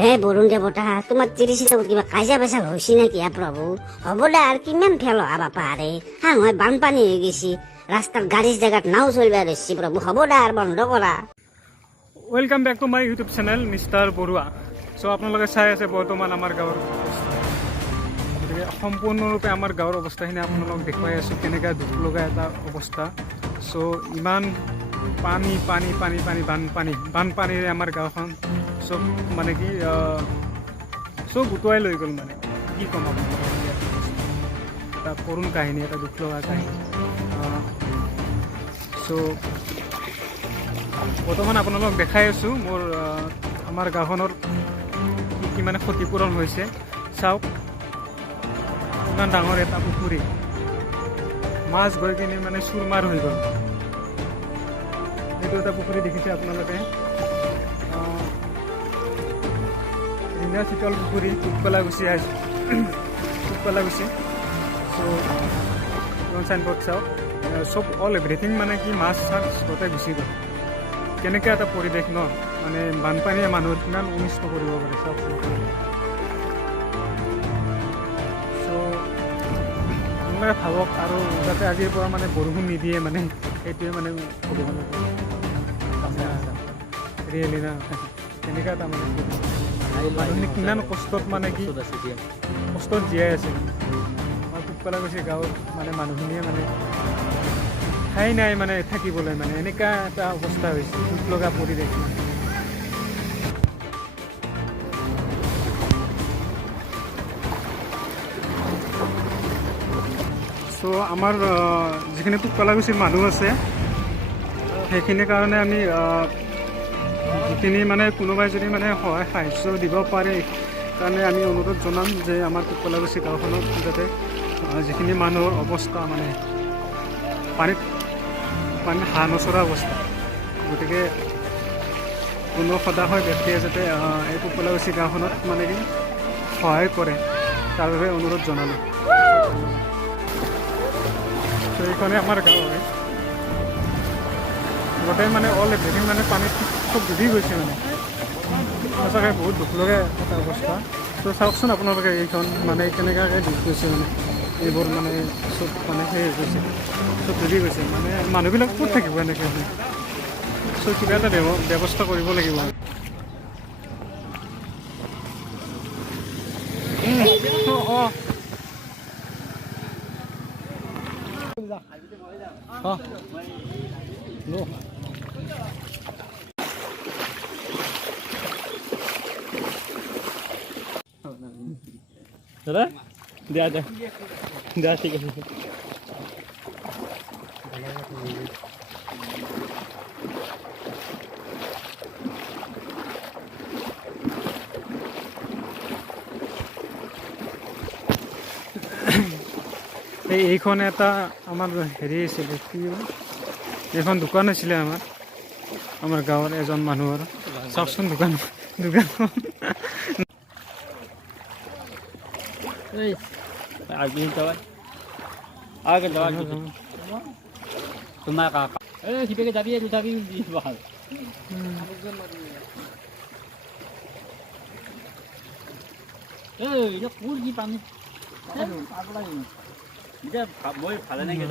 হে বৰুণ দেৱতা তোমাৰ তিৰিচিত কিবা কাজিয়া পেচাল হৈছে নেকি হে প্ৰভু হ'ব দে আৰু কিমান ফেল হবা পাৰে হা হয় বানপানী হৈ গৈছে ৰাস্তাত গাড়ীৰ জেগাত নাও চলিব ধৰিছে প্ৰভু হ'ব দে আৰু বন্ধ কৰা। Welcome back to my YouTube channel mister Baruah. চ' আপোনালোকে চাই আছে বৰ্তমান আমাৰ গাঁৱৰ অৱস্থা, গতিকে সম্পূৰ্ণৰূপে আমাৰ গাঁৱৰ অৱস্থাখিনি আপোনালোকক দেখুৱাই আছোঁ কেনেকৈ দুখ লগা এটা অৱস্থা। চ' ইমান পানী পানী পানী পানী বানপানীৰে আমাৰ গাঁওখন চব মানে কি চব উটুৱাই লৈ গ'ল। মানে কি ক'ম আপোনালোকক, এটা কৰুণ কাহিনী, এটা দুখ লগা কাহিনী। চ' বৰ্তমান আপোনালোকক দেখাই আছোঁ মোৰ আমাৰ গাঁওখনৰ কি মানে ক্ষতিপূৰণ হৈছে। চাওক ইমান ডাঙৰ এটা পুখুৰী, মাছ গৈ কিনে মানে চুৰমাৰ হৈ গ'ল। এইটো এটা পুখুৰী দেখিছে আপোনালোকে, ধুনীয়া শীতল পুখুৰী, টুপকলা গুচি আহিছে, টুপকলা গুচি। চ' চাইনবোৰ্ড চাওক, চব অল এভৰিথিং মানে কি মাছ চাছ গোটেই গুচি গ'ল। কেনেকৈ এটা পৰিৱেশ ন, মানে বানপানীয়ে মানুহৰ কিমান অনিষ্ট কৰিব পাৰে চাওকচোন। চ' আপোনালোকে ভাবক, আৰু যাতে আজিৰ পৰা মানে বৰষুণ নিদিয়ে, মানে সেইটোৱে মানে ভগৱানৰ ৰিয়েলি না, তেনেকুৱা এটা মানে মানুহখিনি কিমান কষ্টত মানে কি কষ্টত জীয়াই আছে। আমাৰ টুপকলা গৈছে গাঁৱত মানে মানুহখিনিয়ে মানে ঠাই নাই মানে থাকিবলৈ, মানে এনেকুৱা এটা অৱস্থা হৈছে, দুখ লগা পৰিৱেশ। চ' আমাৰ যিখিনি টুপকলাগুছিৰ মানুহ আছে সেইখিনিৰ কাৰণে আমি যিখিনি মানে কোনোবাই যদি মানে সহায় সাহাৰ্য দিব পাৰে কাৰণে আমি অনুৰোধ জনাম যে আমাৰ টুপকলাগুছি গাঁওখনত যাতে যিখিনি মানুহৰ অৱস্থা মানে পানীত হাঁহ নচৰা অৱস্থা, গতিকে কোনো সদাশয় ব্যক্তিয়ে যাতে এই টুপকলাগুছি গাঁওখনত মানে কি সহায় কৰে তাৰ বাবে অনুৰোধ জনালোঁ। ত' এইখনে আমাৰ গাঁও হয়, গোটেই মানে অল এভৰিথিং মানে পানীত চব ডুবি গৈছে। মানে সঁচাকৈ বহুত দুখ লগা এটা অৱস্থা। ত' চাওকচোন আপোনালোকে এইখন মানে কেনেকুৱাকৈ ডুব গৈছে, মানে এইবোৰ মানে চব মানে সেই হৈ গৈছে, চব ডুবি গৈছে। মানে মানুহবিলাক ক'ত থাকিব এনেকৈ, চ' কিবা এটা ব্যৱস্থা কৰিব লাগিব। দাদা দিয়া দিয়া দিয়া, ঠিক আছে। এইখন এটা আমাৰ হেৰি আছিলে, কি এইখন দোকান আছিলে আমাৰ গাঁৱৰ এজন মানুহৰ। চাওকচোন দোকানখন তোমাৰ কাকা সিপেকে যাবি যাবি ভাল কোৰ কি পানী মই ভালে নাকি